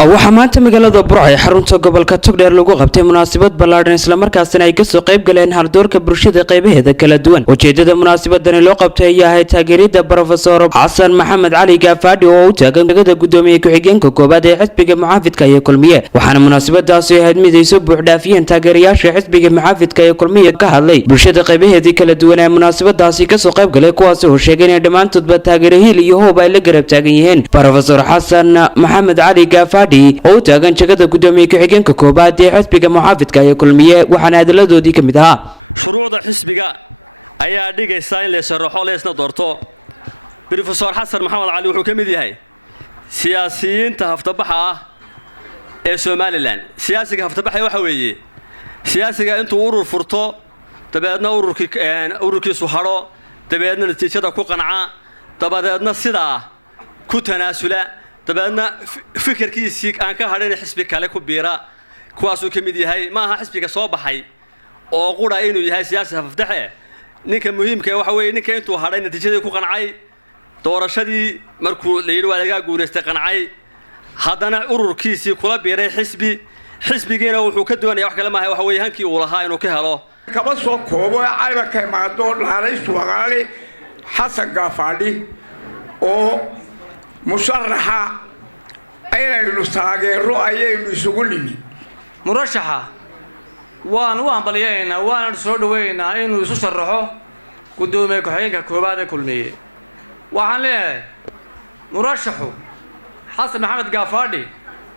waxaa maanta magaalada Burco ee xarunta gobolka Tageeray lagu qabtay munaasabad ballaaran isla markaasina ay ka soo qayb galeen hardoorka bulshada qaybaheeda kala duwan. Ujeedada munaasabadan loo qabtay ayaa taageerida Professor Xasan Gaafadhde oo u taagan Tageeray Gudomiye Xigen Kulmiye ee xisbiga muxaafidka ee Kulmiye. Waxaana munaasabadaasi ahayd mid ay soo buux dhaafiyeen taageerayaasha xisbiga muxaafidka ee Kulmiye ka hadlay bulshada qaybaheeda kala duwan ee munaasabadaasi ka soo qayb galay kuwaas oo sheegay in dhamaantoodba taageerahil iyo hoob ay la garab taagan yihiin. Professor Xasan Gaafadhde oo taagan jagada Gudomiye Xigen Kulmiye ee xisbiga muxaafidka ee Kulmiye waxaana hadaladoodii kamid ahaa shuruucda xisbiga ayaa dhigaysa in la sharaxo leesna doorto. Professor Xasan wuxuu kamid yahay siyaasiyiinta haftabaxa ah ee Somaliland. siyaasiga haftabaxa waxa weeye siyaasiga intuu urur furto dabeedna ururkiisu haro dabeedna natiijada ku qanca dabadeedna sidaa ku tanaasula dabeedna fikirkiisii aan ka hadhin xisbi kale ku biira kuwaas uu kamid yahay ma aha xisbiga soo baxay oo qura inuu yahay siyaasi haftabaxa. ninka muhiimka waxa weeye ninka intuu hadhay natiijada ku qancay doorashadii markuu la yiri waa laga guuleystay qancay haddana ururkiisii kula biiray xisbigiina wuxuu ka doonayaa wax kale ma aha waxa weeye hankii uu lahaa inuu ka helo kaba soo koobo ayba ka maado laaraystu waqaali Xasan Gaafadhde oo musharaxa ayaynu taageero ayaynu isugu nimi murashaxa waan u ambalyeynaa waan soo dhaweynaa inuu isu sharaxo Gudoomiye Xigen Kulmiye. waxaan leeyahay murashaxu Xasan Gaafadhde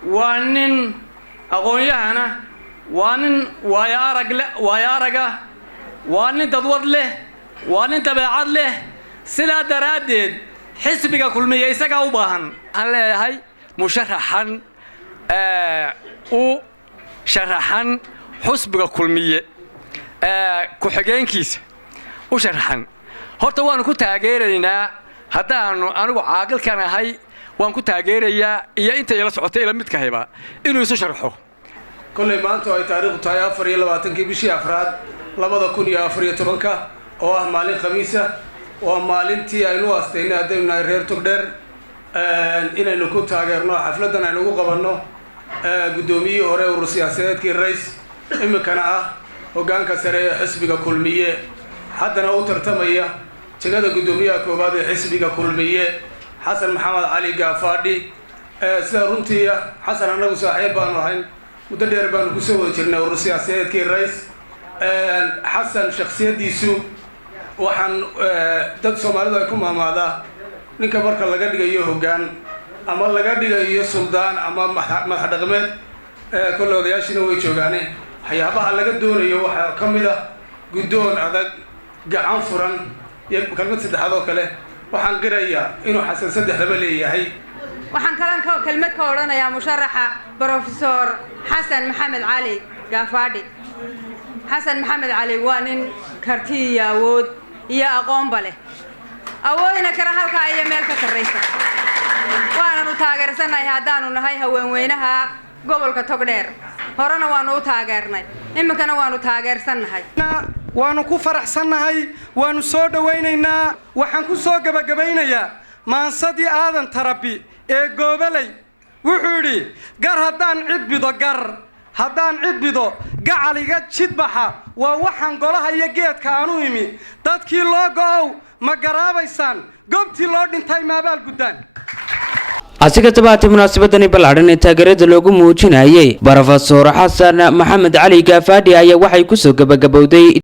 waa nin aqoon-yahana waa nin waaya araga waa nin dadwad leh waa nin dabeecad leh sidaa daraadeed xisbiga Kulmiye isaga u baahan. waxaan leeyahay musharaxan sharaxan xisbiga Kulmiye ku xigeenkiisa u sharaxan horta waan ku taageeraynaa haddaanu anigu caaqilkan ahay waan ku taageerayaa iyo inta ila socotay ila midka hayba inuu isu sharaxo. كل ما أنتوا أي تاريخ تايا فري لبعتن كي بيشي أفراد لبعض كون يا فري تبانكا أو مالين خميسة أو مالين تي أيلو أستينا دينا رير تقدر إن نكون تاجرنا حفلتنا نكون قبلنا قدومي أوري والسياسات كي الرئيس إما كان وكان كسر حسبك كلمية حتى نو ترتمية تجد قدومية كوباد حسبك كلمية حسن غافدھde سرونتيا حسن أنا وصاحبه أنا مدير بان كسوة جرنا والسياسات كي الرئيس حسن شخصية ديسو وحن دد سومالي يكون مع هذا نكبر كلا قد جايه هجان أما لا قد جايه سلطان أما ما حد قمت كل هذا ياشينه ويشوفانه حيابا على قد دون يوح كمله قدون هذا جعان فرن كلمة سد هذا كله وحن قرية إنه حسن سد حبلي هي waxaan kalmad ka oranayaa musharaxa Professor Xasan Gaafadhde. Xasan waa nin karti iyo awood iyo aqoon leh awoodina kara halka ay meel ka sareysa waanu taageersanahay haddaanu nahay haweenweynaha gobolka Tageeray horena waanu taageernay iminkana waanu taageersanahay waanu ku faraxsanahay waanu soo dhaweynaynaa waxaan ku soo gabagabeynayaa maansadii aadan tarabi ee gobolay wuxuu yiri gar haddaan cid bido gacaliga jidbaxa waa waxaan golaha iyo geedka aanu imi dadkii loo goow ma garaabaysan goobtii loo dhintay maabaal gudaan. asiga tabaati munaasabadani ballaaran ee taageerada loogu muujinayay Professor Xasan Gaafadhde ayaa waxay ku soo gabagabowday